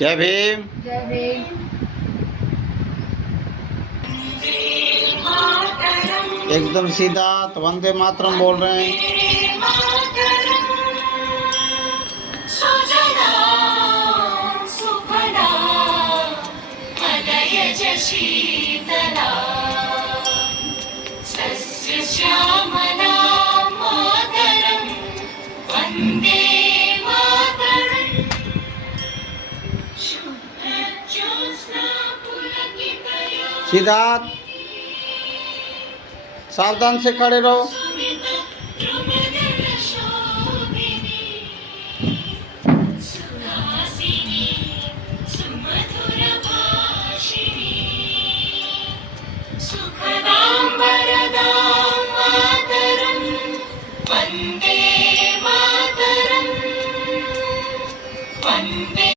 जय भीम। जय भीम। एकदम सीधा तो वंदे मातरम बोल रहे हैं। शीतला सस्य श्यामला मातरं वन्दे मातरम्। शुभ्रज्योत्स्ना पुलकितया सीधा, सावधान से खड़े रहो। सुमित